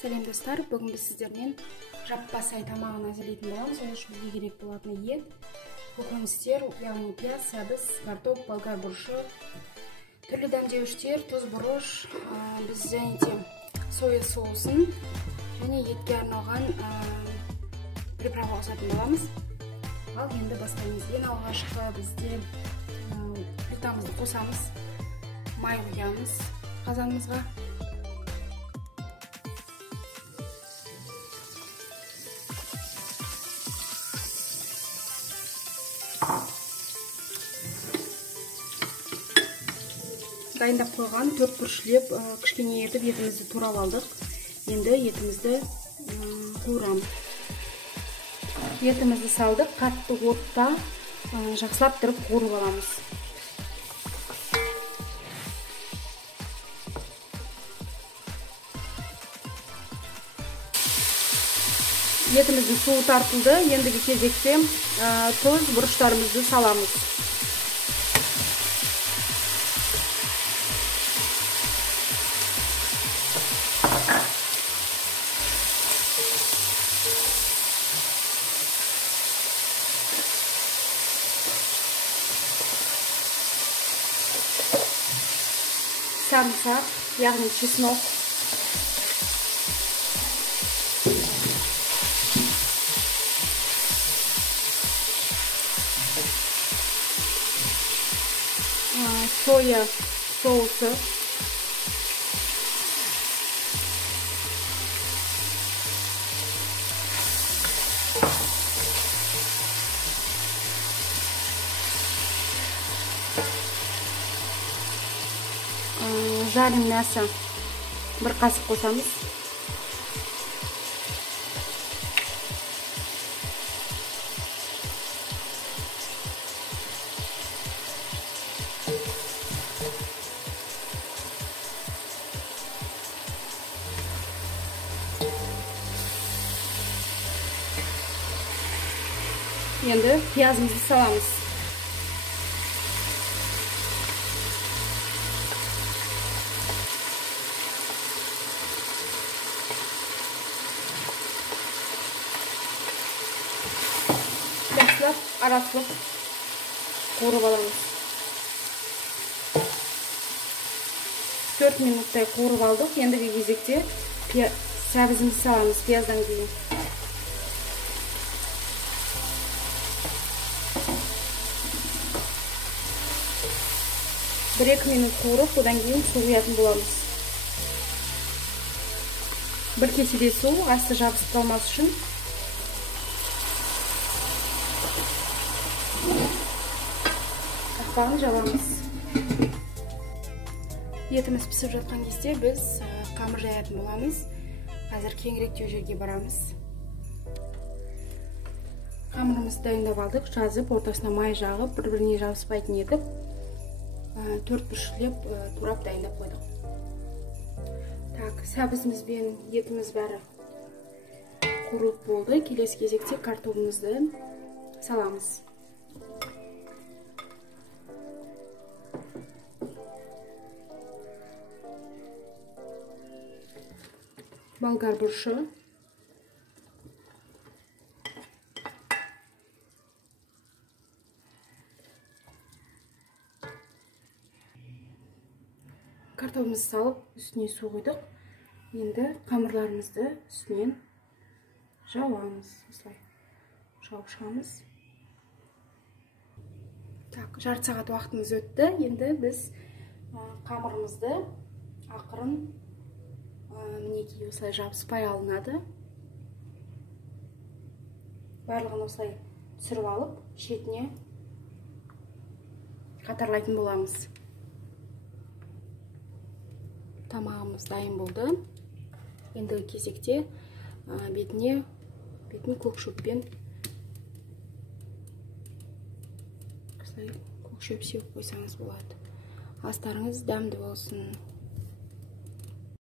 Сәлем достар, бүгін біз сіздермен жаппасай тамағын әзірлейтін боламыз. Ол үшін бізге керек болатын ет, көкөністер, яғни пияз, сәбіз, картоп, болгар бұрышы, түрлі дәмдеуіштер, тұз, бұрыш, біз және де соя соусын және етке арналған приправа қосатын боламыз. Ал енді бастаймыз. Ең алғашқы бізде плитамызды қосамыз, май құямыз қазанымызға. Дайындап қойған 4 бүршілеп кішкене етіп етімізді турап алдық. Енді етімізді қуырамыз. Етімізді салдық, қатты отта жақсылап тұрып қуырып аламыз. Етіміздің суы тартылды. Ендігі кезекте тұз, бұрыштарымызды саламыз. Sarımsak, яғни чеснок. Соя соусы. Жарым мясо бір қасық қосамыз. Енді пиязымызды саламыз. Арасылып қуырып аламыз. 4 минуттай қуырып алдық. Ендігі кезекте сәбізімізді саламыз пияздан кейін. Бір-екі минут қуырып, одан кейін су құятын боламыз. Бір кеседе су, асты жабысып қалмас үшін. Қақпағын жабамыз. Етіміз пісіп жатқан кезде біз қамыр жаятын боламыз. Қазір кеңіректеу жерге барамыз. Қамырымызды дайындап алдық, жазып, ортасына май жағып, бір-біріне жабыспайтын етіп, 4 бүршілеп турап дайындап қойдық. Так, сәбізіміз бен етіміз бәрі қуырылып болды. Келесі кезекте картопымызды саламыз. Болгар бұрышы, картопымызды салып, үстіне су құйдық. Енді қамырларымызды үстінен жауамыз. Осылай жауып шығамыз. Так, жарты сағат уақытымыз өтті. Енді біз қамырымызды ақырын мінекей осылай жабыспай алынады. Барлығын осылай түсіріп алып, шетіне қатарлайтын боламыз. Тамағымыз дайын болды. Ендігі кезекте бетін көк шөппен көк шөп сеуіп қойсаңыз болады. Астарыңыз дәмді болсын.